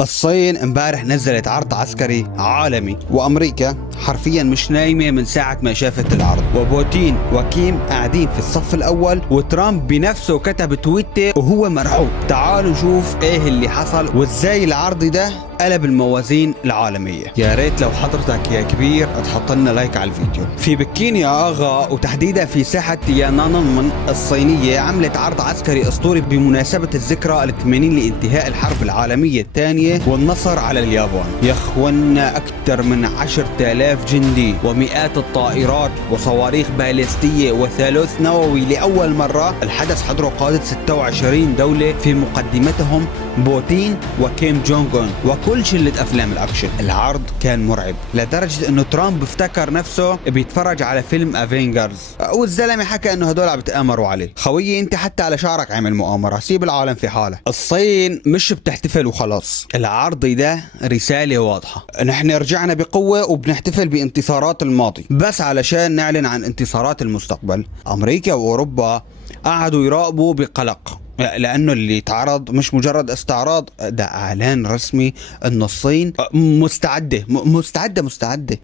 الصين امبارح نزلت عرض عسكري عالمي، وامريكا حرفيا مش نايمه من ساعه ما شافت العرض، وبوتين وكيم قاعدين في الصف الاول، وترامب بنفسه كتب تويتر وهو مرعوب. تعالوا نشوف ايه اللي حصل وازاي العرض ده قلب الموازين العالمية. يا ريت لو حضرتك يا كبير تحط لنا لايك على الفيديو. في بكين يا اغا، وتحديدا في ساحة يانانمن الصينية، عملت عرض عسكري اسطوري بمناسبة الذكرى ال80 لانتهاء الحرب العالمية الثانية والنصر على اليابان. يا اخوانا اكثر من 10,000 جندي ومئات الطائرات وصواريخ باليستية وثالوث نووي. لأول مرة الحدث حضره قادة 26 دولة، في مقدمتهم بوتين وكيم جونغ اون وكل شلة افلام الاكشن. العرض كان مرعب لدرجة انه ترامب افتكر نفسه بيتفرج على فيلم افينجرز، والزلمة حكى انه هدول عم بتآمروا عليه. خويي انت حتى على شعرك عمل مؤامرة، سيب العالم في حاله. الصين مش بتحتفل وخلاص، العرض ده رسالة واضحة، نحن رجعنا بقوة وبنحتفل بانتصارات الماضي بس علشان نعلن عن انتصارات المستقبل. امريكا واوروبا قعدوا يراقبوا بقلق، لانه اللي تعرض مش مجرد استعراض، ده اعلان رسمي ان الصين مستعده.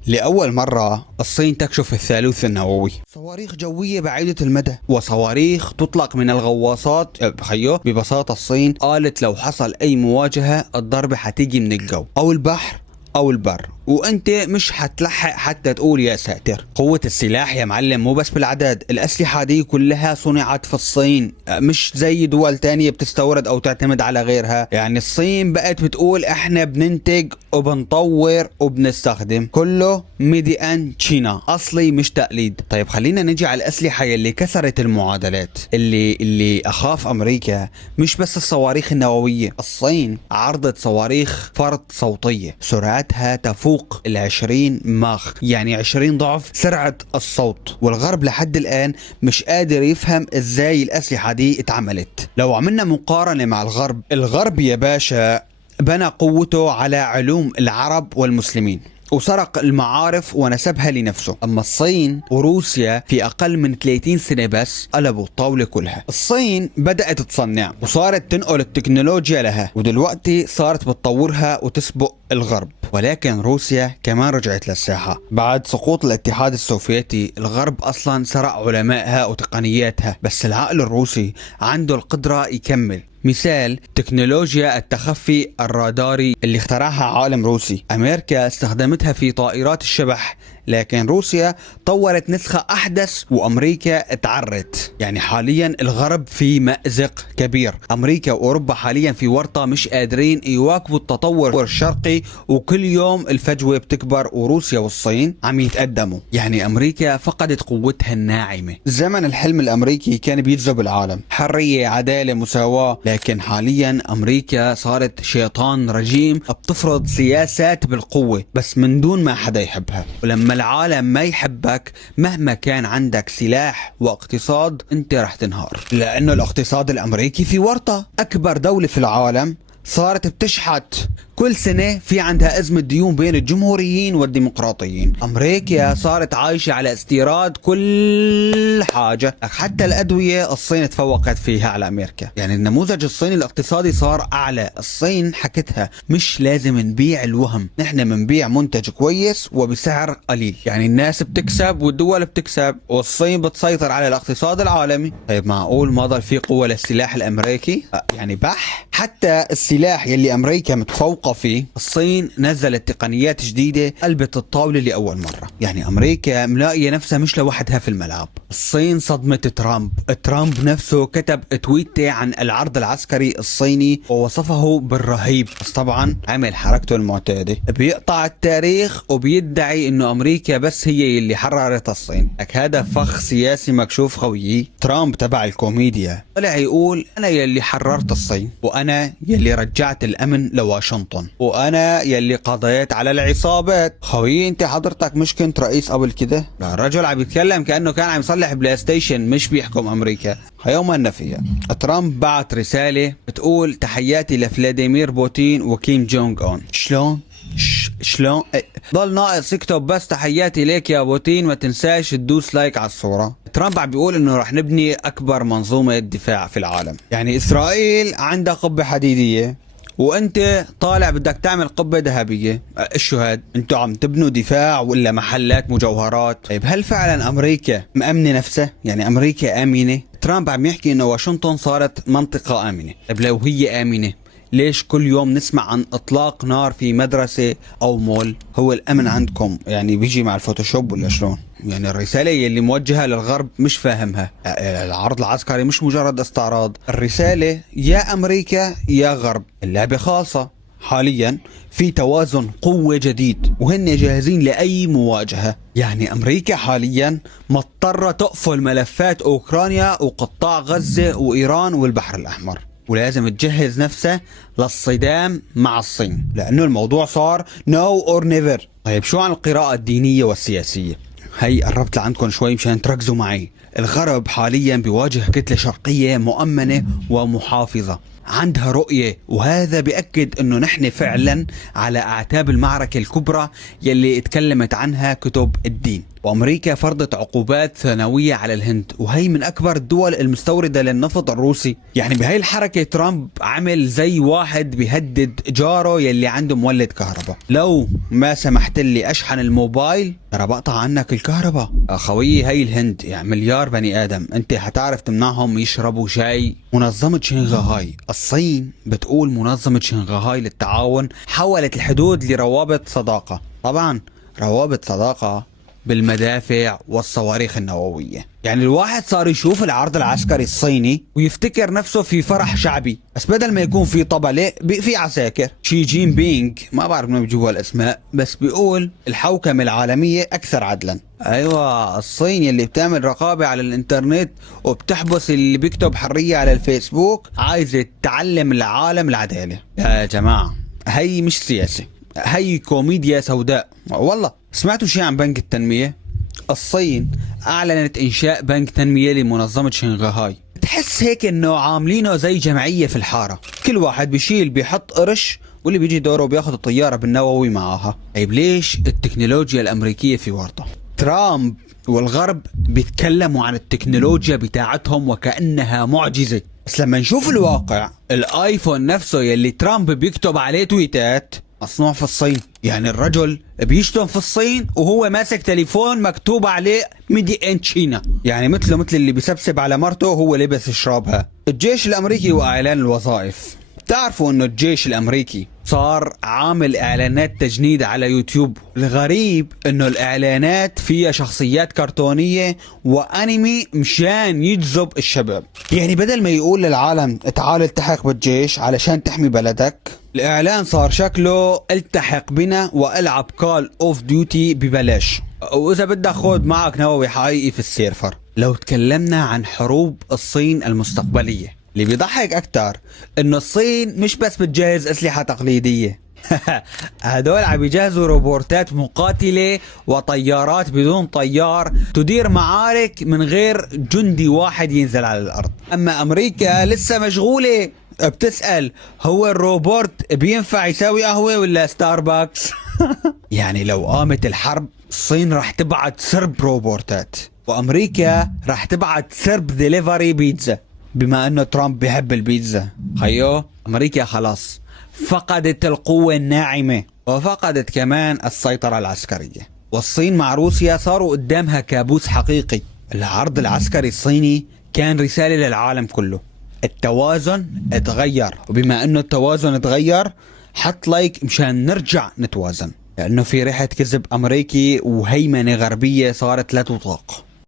لاول مره الصين تكشف الثالوث النووي، صواريخ جويه بعيده المدى وصواريخ تطلق من الغواصات. بخيو ببساطه الصين قالت لو حصل اي مواجهه الضربه حتيجي من الجو او البحر او البر، وانت مش حتلحق حتى تقول يا ساتر. قوة السلاح يا معلم مو بس بالعدد، الاسلحة دي كلها صنعت في الصين، مش زي دول تانية بتستورد او تعتمد على غيرها. يعني الصين بقت بتقول احنا بننتج وبنطور وبنستخدم، كله ميدي ان تشينا، اصلي مش تقليد. طيب خلينا نجي على الاسلحة يلي كسرت المعادلات، اللي اخاف امريكا مش بس الصواريخ النووية. الصين عرضت صواريخ فرد صوتية سرعتها تفوق 20 ماخ، يعني 20 ضعف سرعة الصوت، والغرب لحد الآن مش قادر يفهم ازاي الأسلحة دي اتعملت. لو عملنا مقارنة مع الغرب يا باشا بنى قوته على علوم العرب والمسلمين وسرق المعارف ونسبها لنفسه، أما الصين وروسيا في أقل من 30 سنة بس قلبوا الطاولة كلها. الصين بدأت تصنع وصارت تنقل التكنولوجيا لها، ودلوقتي صارت بتطورها وتسبق الغرب. ولكن روسيا كمان رجعت للساحة بعد سقوط الاتحاد السوفيتي. الغرب أصلا سرق علمائها وتقنياتها، بس العقل الروسي عنده القدرة يكمل. مثال تكنولوجيا التخفي الراداري اللي اخترعها عالم روسي، أمريكا استخدمتها في طائرات الشبح، لكن روسيا طورت نسخة أحدث وأمريكا اتعرت. يعني حاليا الغرب في مأزق كبير، أمريكا وأوروبا حاليا في ورطة، مش قادرين يواكبوا التطور الشرقي، وكل يوم الفجوة بتكبر، وروسيا والصين عم يتقدموا. يعني أمريكا فقدت قوتها الناعمة. زمن الحلم الأمريكي كان بيجذب العالم، حرية، عدالة، مساواة، لكن حاليا أمريكا صارت شيطان رجيم بتفرض سياسات بالقوة بس من دون ما حدا يحبها. ولما العالم ما يحبك مهما كان عندك سلاح واقتصاد انت رح تنهار، لانه الاقتصاد الامريكي في ورطة. اكبر دولة في العالم صارت بتشحت، كل سنة في عندها أزمة ديون بين الجمهوريين والديمقراطيين. أمريكا صارت عايشة على استيراد كل حاجة، حتى الأدوية الصين تفوقت فيها على أمريكا. يعني النموذج الصيني الاقتصادي صار أعلى. الصين حكتها مش لازم نبيع الوهم، نحن منبيع منتج كويس وبسعر قليل. يعني الناس بتكسب والدول بتكسب والصين بتسيطر على الاقتصاد العالمي. طيب معقول ما ضل في قوة للسلاح الأمريكي؟ يعني بح حتى السلاح يلي أمريكا متفوقة فيه، الصين نزلت تقنيات جديدة قلبت الطاولة لأول مرة. يعني أمريكا ملاقية نفسها مش لوحدها في الملعب. الصين صدمت ترامب نفسه كتب تويتة عن العرض العسكري الصيني ووصفه بالرهيب، بس طبعا عمل حركته المعتادة، بيقطع التاريخ وبيدعي انه أمريكا بس هي اللي حررت الصين. لك هذا فخ سياسي مكشوف خويي. ترامب تبع الكوميديا طلع يقول أنا يلي حررت الصين، وأنا يلي رجعت الأمن لواشنطن، وأنا يلي قضيت على العصابات. خوي انت حضرتك مش كنت رئيس قبل كده؟ لا، الرجل عم يتكلم كأنه كان عم يصلح بلاي ستيشن مش بيحكم أمريكا. يوما فيها ترامب بعت رسالة بتقول تحياتي لفلاديمير بوتين وكيم جونغ اون. شلون ضل ناقص يكتب بس تحياتي ليك يا بوتين، ما تنساش تدوس لايك على الصورة. ترامب عم بيقول انه رح نبني اكبر منظومة دفاع في العالم. يعني اسرائيل عندها قبة حديدية وانت طالع بدك تعمل قبة ذهبية. شو هاد؟ انتوا عم تبنوا دفاع ولا محلات مجوهرات؟ طيب هل فعلا امريكا مأمنة نفسها؟ يعني امريكا امنة؟ ترامب عم يحكي انه واشنطن صارت منطقة امنة. طيب لو هي امنة ليش كل يوم نسمع عن اطلاق نار في مدرسة او مول؟ هو الامن عندكم يعني بيجي مع الفوتوشوب ولا شلون؟ يعني الرسالة اللي موجهة للغرب مش فاهمها. العرض العسكري مش مجرد استعراض، الرسالة يا امريكا يا غرب. اللعبة خالصة. حاليا في توازن قوة جديد وهن جاهزين لأي مواجهة. يعني أمريكا حاليا مضطرة تقفل ملفات أوكرانيا وقطاع غزة وإيران والبحر الأحمر، ولازم تجهز نفسها للصدام مع الصين، لأنه الموضوع صار now or never. طيب شو عن القراءة الدينية والسياسية؟ هي قربت لعندكم شوي مشان تركزوا معي. الغرب حاليا بيواجه كتلة شرقية مؤمنة ومحافظة عندها رؤية، وهذا بيأكد انه نحن فعلا على اعتاب المعركة الكبرى يلي اتكلمت عنها كتب الدين. وامريكا فرضت عقوبات ثانوية على الهند، وهي من اكبر الدول المستوردة للنفط الروسي. يعني بهاي الحركة ترامب عمل زي واحد بيهدد جاره يلي عنده مولد كهرباء، لو ما سمحت لي اشحن الموبايل ترى بقطع عنك الكهرباء. اخوي هاي الهند يعني مليار بني ادم، انت حتعرف تمنعهم يشربوا شاي؟ منظمة شنغهاي، الصين بتقول منظمة شنغهاي للتعاون حولت الحدود لروابط صداقة. طبعا روابط صداقة بالمدافع والصواريخ النووية. يعني الواحد صار يشوف العرض العسكري الصيني ويفتكر نفسه في فرح شعبي، بس بدل ما يكون في طبلة في عساكر. شي جين بينغ ما بعرف منو بيجيبوا الاسماء، بس بيقول الحوكمة العالمية اكثر عدلا. ايوه الصين اللي بتعمل رقابة على الانترنت وبتحبس اللي بيكتب حرية على الفيسبوك عايزة تعلم العالم العدالة. يا جماعة هي مش سياسة، هي كوميديا سوداء. والله سمعتوا شيء عن بنك التنمية؟ الصين أعلنت إنشاء بنك تنمية لمنظمة شنغهاي. تحس هيك إنه عاملينه زي جمعية في الحارة، كل واحد بيشيل بيحط قرش واللي بيجي دوره بياخد الطيارة بالنووي معاها. طيب ليش التكنولوجيا الأمريكية في ورطة؟ ترامب والغرب بيتكلموا عن التكنولوجيا بتاعتهم وكأنها معجزة، بس لما نشوف الواقع الآيفون نفسه يلي ترامب بيكتب عليه تويتات مصنوع في الصين. يعني الرجل بيشتم في الصين وهو ماسك تليفون مكتوب عليه ميدي ان تشينا، يعني مثل اللي بيسبسب على مرته وهو لبس شرابها. الجيش الامريكي واعلان الوظائف، بتعرفوا انه الجيش الامريكي صار عامل اعلانات تجنيد على يوتيوب. الغريب انه الاعلانات فيها شخصيات كرتونية وانمي مشان يجذب الشباب. يعني بدل ما يقول للعالم تعال التحق بالجيش علشان تحمي بلدك، الاعلان صار شكله التحق بنا والعب كول اوف ديوتي ببلاش، واذا بدك خود معك نووي حقيقي في السيرفر. لو تكلمنا عن حروب الصين المستقبلية، اللي بيضحك اكتر انه الصين مش بس بتجهز اسلحة تقليدية هدول عم يجهزوا روبورتات مقاتلة وطيارات بدون طيار تدير معارك من غير جندي واحد ينزل على الارض. اما امريكا لسه مشغولة بتسأل هو الروبوت بينفع يساوي قهوة ولا ستاربكس يعني لو قامت الحرب الصين راح تبعت سرب روبورتات، وامريكا راح تبعت سرب ديليفري بيتزا، بما انه ترامب بيحب البيتزا. خيو امريكا خلاص فقدت القوة الناعمة وفقدت كمان السيطرة العسكرية، والصين مع روسيا صاروا قدامها كابوس حقيقي. العرض العسكري الصيني كان رسالة للعالم كله، التوازن اتغير، وبما انه التوازن اتغير حط لايك مشان نرجع نتوازن، لانه في ريحة كذب امريكي وهيمنة غربية صارت لا تطاق.